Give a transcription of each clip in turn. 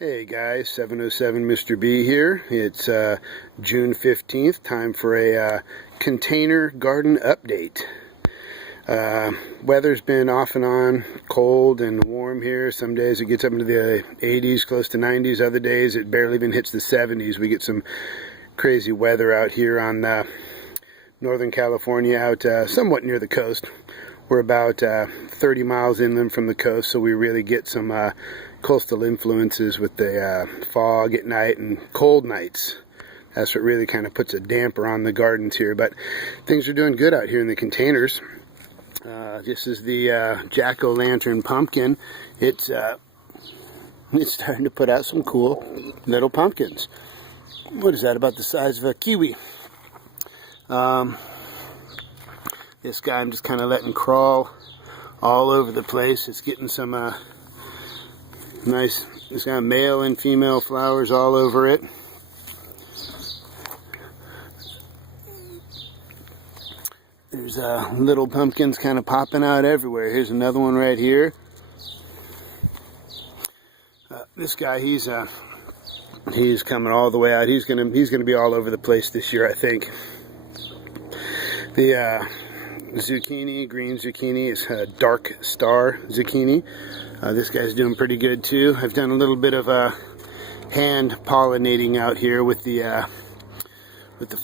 Hey guys, 707 Mr. B here. It's June 15th, time for a container garden update. Weather's been off and on, cold and warm here. Some days it gets up into the 80s, close to 90s. Other days it barely even hits the 70s. We get some crazy weather out here on Northern California, out somewhat near the coast. We're about 30 miles inland from the coast, so we really get some coastal influences with the fog at night and cold nights. That's what really kind of puts a damper on the gardens here, but things are doing good out here in the containers. This is the jack-o'-lantern pumpkin. It's starting to put out some cool little pumpkins. What is that, about the size of a kiwi? This guy I'm just kind of letting crawl all over the place. It's getting some nice, it's got male and female flowers all over it. There's little pumpkins kind of popping out everywhere. Here's another one right here. This guy, he's coming all the way out. He's gonna be all over the place this year, I think. The zucchini, green zucchini, is dark star zucchini. This guy's doing pretty good too. I've done a little bit of hand pollinating out here with the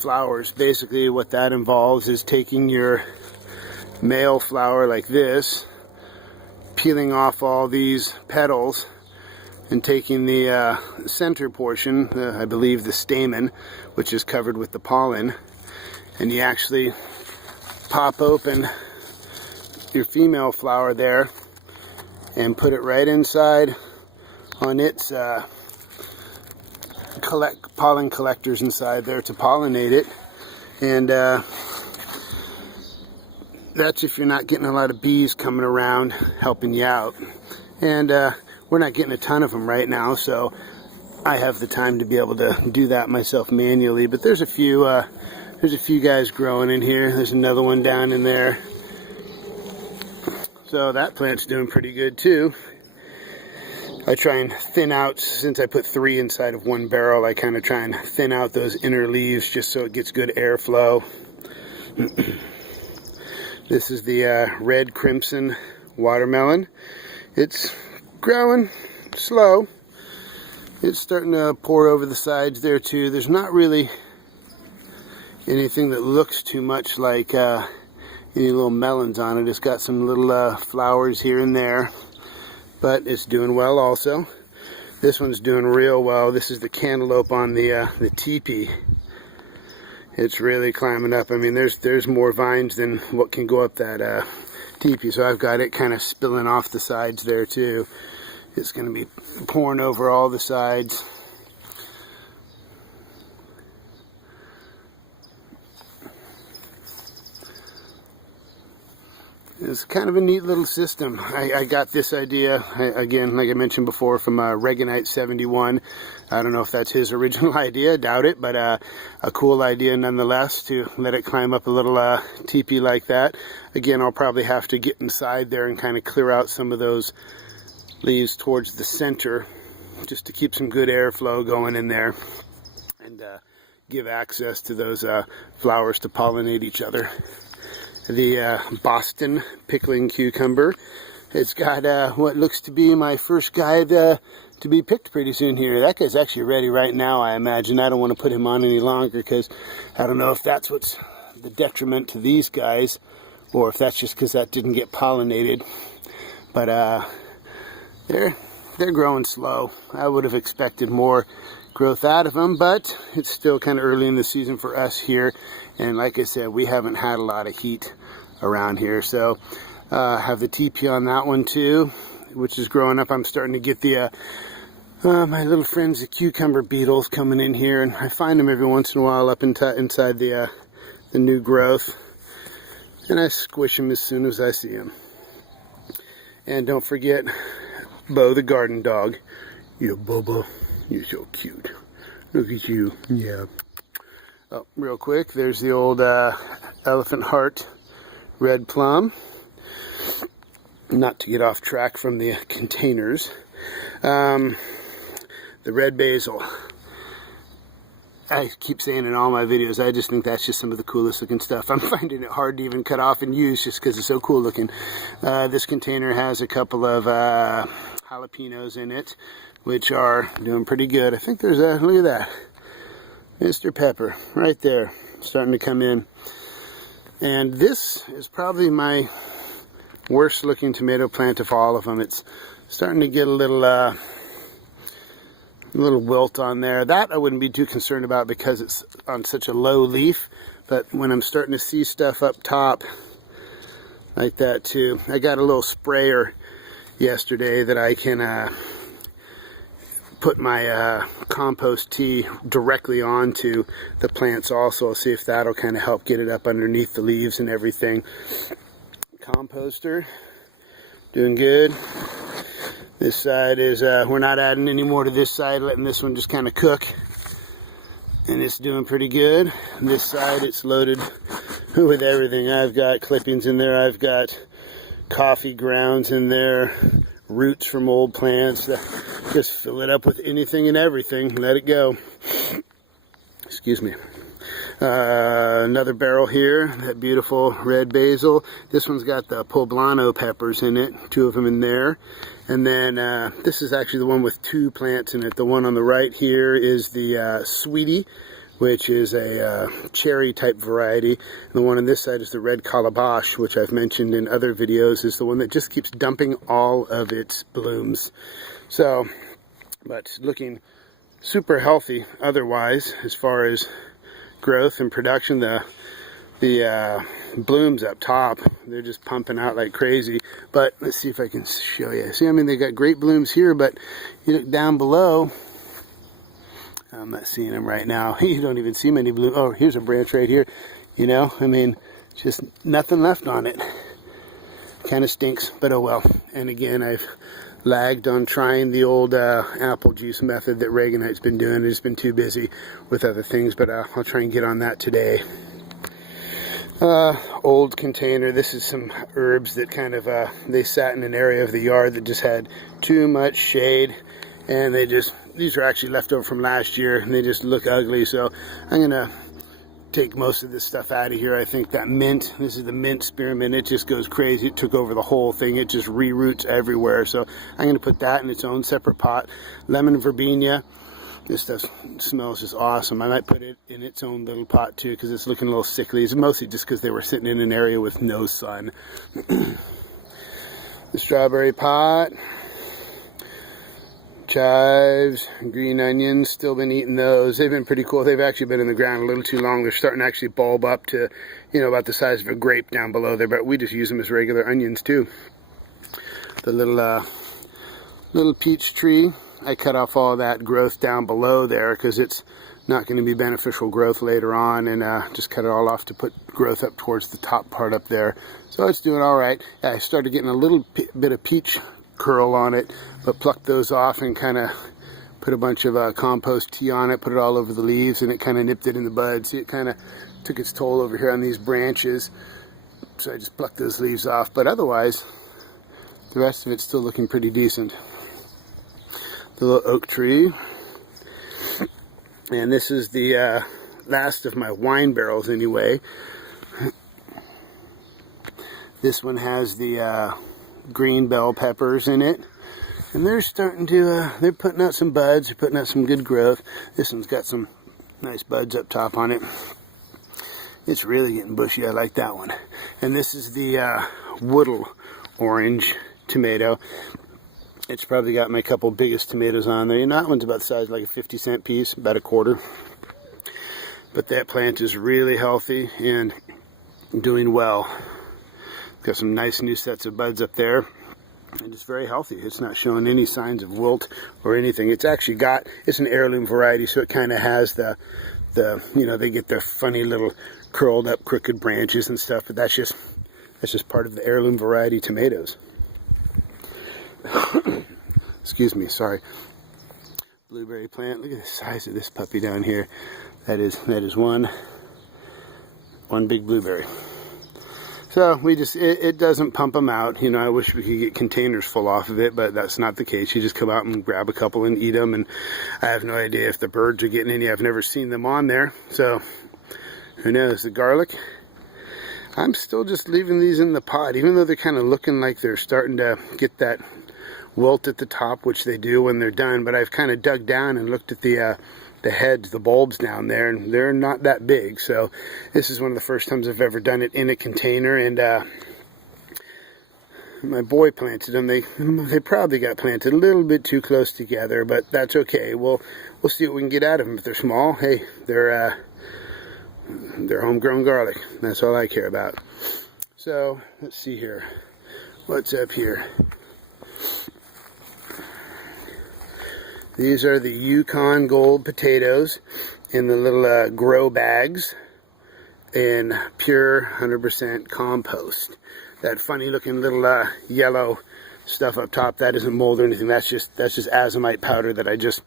flowers. Basically what that involves is taking your male flower like this, peeling off all these petals, and taking the center portion, I believe the stamen, which is covered with the pollen, and you actually pop open your female flower there and put it right inside on its pollen collectors inside there to pollinate it. And that's if you're not getting a lot of bees coming around helping you out. And we're not getting a ton of them right now, so I have the time to be able to do that myself manually. But there's a few guys growing in here. There's another one down in there. So that plant's doing pretty good too. I try and thin out, since I put 3 inside of one barrel, I kind of try and thin out those inner leaves just so it gets good airflow. This is the red crimson watermelon. It's growing slow. It's starting to pour over the sides there too. There's not really anything that looks too much like any little melons on it. It's got some little flowers here and there, but it's doing well also. This one's doing real well. This is the cantaloupe on the teepee. It's really climbing up. I mean, there's more vines than what can go up that teepee, so I've got it kind of spilling off the sides there too. It's going to be pouring over all the sides. It's kind of a neat little system. I got this idea, again, like I mentioned before, from Reganite71. I don't know if that's his original idea, doubt it, but a cool idea nonetheless to let it climb up a little teepee like that. Again, I'll probably have to get inside there and kind of clear out some of those leaves towards the center just to keep some good airflow going in there and give access to those flowers to pollinate each other. The Boston pickling cucumber. It's got what looks to be my first guy to be picked pretty soon here. That guy's actually ready right now, I imagine. I don't want to put him on any longer because I don't know if that's what's the detriment to these guys or if that's just because that didn't get pollinated. But they're growing slow. I would have expected more growth out of them, but it's still kind of early in the season for us here, and like I said, we haven't had a lot of heat around here. So have the teepee on that one too, which is growing up. I'm starting to get the my little friends, the cucumber beetles, coming in here, and I find them every once in a while up inside the new growth, and I squish them as soon as I see them. And don't forget Bo the garden dog. You know, Bobo, you're so cute. Look at you. Yeah. Oh, real quick, there's the old elephant heart red plum. Not to get off track from the containers. the red basil. I keep saying in all my videos, I just think that's just some of the coolest looking stuff. I'm finding it hard to even cut off and use just because it's so cool looking. This container has a couple of jalapenos in it, which are doing pretty good. I think there's a, look at that, Mr. Pepper right there, starting to come in. And this is probably my worst looking tomato plant of all of them. It's starting to get a little wilt on there. That I wouldn't be too concerned about because it's on such a low leaf, but when I'm starting to see stuff up top like that too. I got a little sprayer yesterday that I can put my compost tea directly onto the plants also. I'll see if that'll kind of help get it up underneath the leaves and everything. Composter doing good. This side is, we're not adding any more to this side, letting this one just kind of cook. And it's doing pretty good. This side, it's loaded with everything. I've got clippings in there. I've got coffee grounds in there, roots from old plants. Just fill it up with anything and everything. Let it go. Excuse me. Another barrel here, that beautiful red basil. This one's got the poblano peppers in it, 2 of them in there. And then this is actually the one with 2 plants in it. The one on the right here is the sweetie, which is a cherry type variety. And the one on this side is the red calabash, which I've mentioned in other videos, is the one that just keeps dumping all of its blooms. So, but looking super healthy otherwise as far as growth and production. The blooms up top, they're just pumping out like crazy. But let's see if I can show you. See, I mean, they got great blooms here, but you look down below, I'm not seeing them right now. You don't even see many blooms. Oh, here's a branch right here. You know, I mean, just nothing left on it. Kind of stinks, but oh well. And again, I've lagged on trying the old apple juice method that Reaganite's been doing. It's been too busy with other things, but I'll try and get on that today. Old container. This is some herbs that kind of they sat in an area of the yard that just had too much shade, and these are actually left over from last year, and they just look ugly. So I'm gonna take most of this stuff out of here. I think that mint, this is the mint spearmint, it just goes crazy. It took over the whole thing. It just reroots everywhere. So I'm going to put that in its own separate pot. Lemon verbena, this stuff smells just awesome. I might put it in its own little pot too because it's looking a little sickly. It's mostly just because they were sitting in an area with no sun. The strawberry pot, chives, green onions, still been eating those. They've been pretty cool. They've actually been in the ground a little too long. They're starting to actually bulb up to, you know, about the size of a grape down below there, but we just use them as regular onions too. The little peach tree, I cut off all that growth down below there because it's not going to be beneficial growth later on, and just cut it all off to put growth up towards the top part up there. So it's doing all right. I started getting a little bit of peach curl on it, but plucked those off and kind of put a bunch of compost tea on it, put it all over the leaves, and it kind of nipped it in the bud. See, it kind of took its toll over here on these branches, so I just plucked those leaves off. But otherwise, the rest of it's still looking pretty decent. The little oak tree, and this is the last of my wine barrels anyway. This one has the green bell peppers in it, and they're starting to they're putting out some buds. They're putting out some good growth. This one's got some nice buds up top on it. It's really getting bushy. I like that one. And this is the Woodle orange tomato. It's probably got my couple biggest tomatoes on there. You know, that one's about the size of like a 50-cent piece, about a quarter. But that plant is really healthy and doing well. Got some nice new sets of buds up there, and it's very healthy. It's not showing any signs of wilt or anything. It's actually got, it's an heirloom variety, so it kind of has the you know, they get their funny little curled up crooked branches and stuff, but that's just part of the heirloom variety tomatoes. Excuse me, sorry. Blueberry plant. Look at the size of this puppy down here. That is one big blueberry. So we just, it doesn't pump them out. You know, I wish we could get containers full off of it, but that's not the case. You just come out and grab a couple and eat them, and I have no idea if the birds are getting any. I've never seen them on there, so who knows. The garlic, I'm still just leaving these in the pot, even though they're kind of looking like they're starting to get that wilt at the top, which they do when they're done. But I've kind of dug down and looked at the heads, the bulbs down there, and they're not that big. So this is one of the first times I've ever done it in a container, and my boy planted them. They probably got planted a little bit too close together, but that's okay. We'll see what we can get out of them. If they're small, hey, they're homegrown garlic. That's all I care about. So let's see here. What's up here? These are the Yukon Gold potatoes in the little grow bags in pure 100% compost. That funny looking little yellow stuff up top, that isn't mold or anything. That's just azomite powder that I just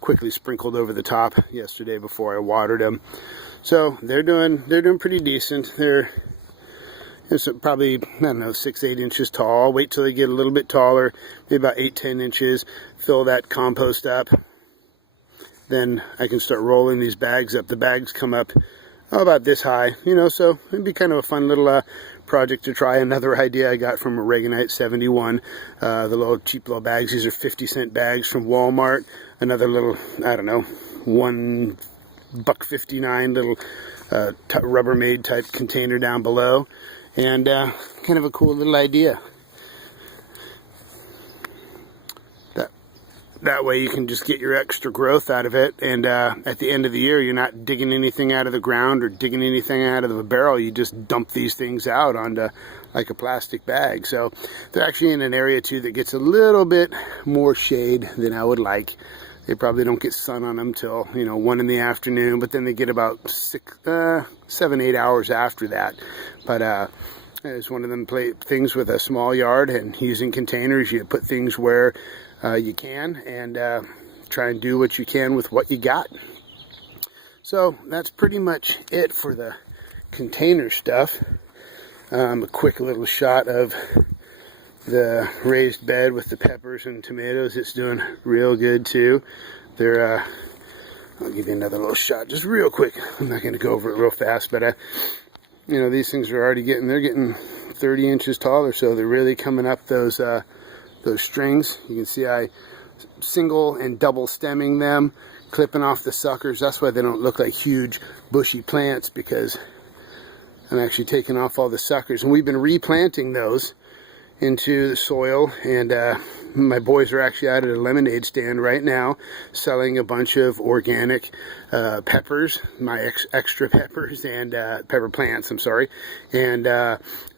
quickly sprinkled over the top yesterday before I watered them. So they're doing pretty decent. They're probably, I don't know, 6-8 inches tall. I'll wait till they get a little bit taller, maybe about 8-10 inches. Fill that compost up. Then I can start rolling these bags up. The bags come up about this high, you know, so it'd be kind of a fun little project to try. Another idea I got from Reganite 71, the little cheap little bags. These are 50-cent bags from Walmart. Another little, I don't know, $1.59 little Rubbermaid type container down below. And kind of a cool little idea. That way you can just get your extra growth out of it, and at the end of the year you're not digging anything out of the ground or digging anything out of the barrel. You just dump these things out onto like a plastic bag. So they're actually in an area too that gets a little bit more shade than I would like. They probably don't get sun on them till, you know, 1 in the afternoon, but then they get about 7-8 hours after that. But it's one of them things with a small yard, and using containers, you put things where you can, and try and do what you can with what you got. So that's pretty much it for the container stuff. A quick little shot of the raised bed with the peppers and tomatoes. It's doing real good too. They're I'll give you another little shot just real quick. I'm not going to go over it real fast, but you know, these things are already getting 30 inches taller, so they're really coming up those strings. You can see I single and double stemming them, clipping off the suckers. That's why they don't look like huge bushy plants, because I'm actually taking off all the suckers, and we've been replanting those into the soil. And my boys are actually out at a lemonade stand right now selling a bunch of organic peppers, my extra peppers, and pepper plants, I'm sorry, and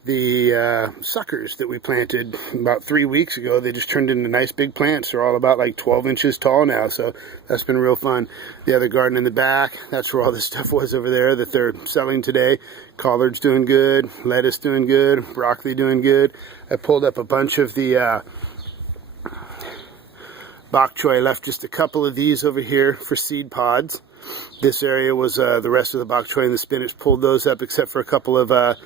the suckers that we planted about 3 weeks ago. They just turned into nice big plants. They're all about like 12 inches tall now, so that's been real fun. The other garden in the back, that's where all this stuff was over there that they're selling today. Collards doing good, lettuce doing good, broccoli doing good. I pulled up a bunch of the bok choy. I left just a couple of these over here for seed pods. This area was the rest of the bok choy and the spinach. Pulled those up except for a couple of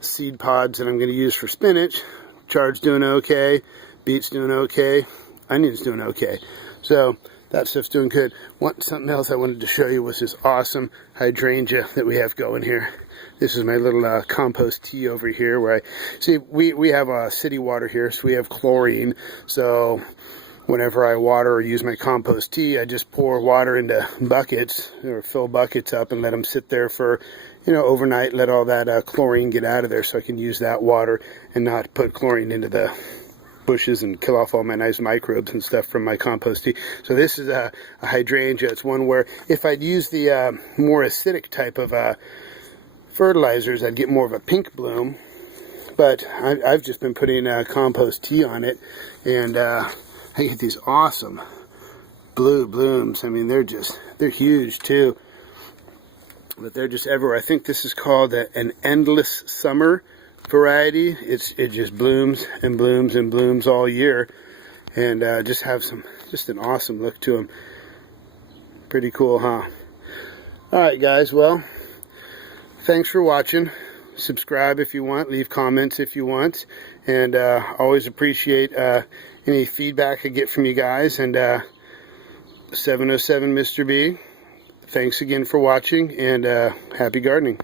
seed pods that I'm going to use for spinach. Chard's doing okay, beet's doing okay, onion's doing okay. So that stuff's doing good. Something else I wanted to show you was this awesome hydrangea that we have going here. This is my little compost tea over here, where we have city water here, so we have chlorine. So whenever I water or use my compost tea, I just pour water into buckets, or fill buckets up and let them sit there for, you know, overnight. Let all that chlorine get out of there, so I can use that water and not put chlorine into the bushes and kill off all my nice microbes and stuff from my compost tea. So this is a hydrangea. It's one where if I'd use the more acidic type of fertilizers, I'd get more of a pink bloom. But I've just been putting compost tea on it, and I get these awesome blue blooms. I mean, they're huge too, but they're just everywhere. I think this is called an endless summer variety. It just blooms and blooms and blooms all year, and just an awesome look to them. Pretty cool, huh? All right, guys. Well, thanks for watching. subscribe if you want, leave comments if you want, and always appreciate any feedback I get from you guys. And 707 Mr. B, thanks again for watching, and happy gardening.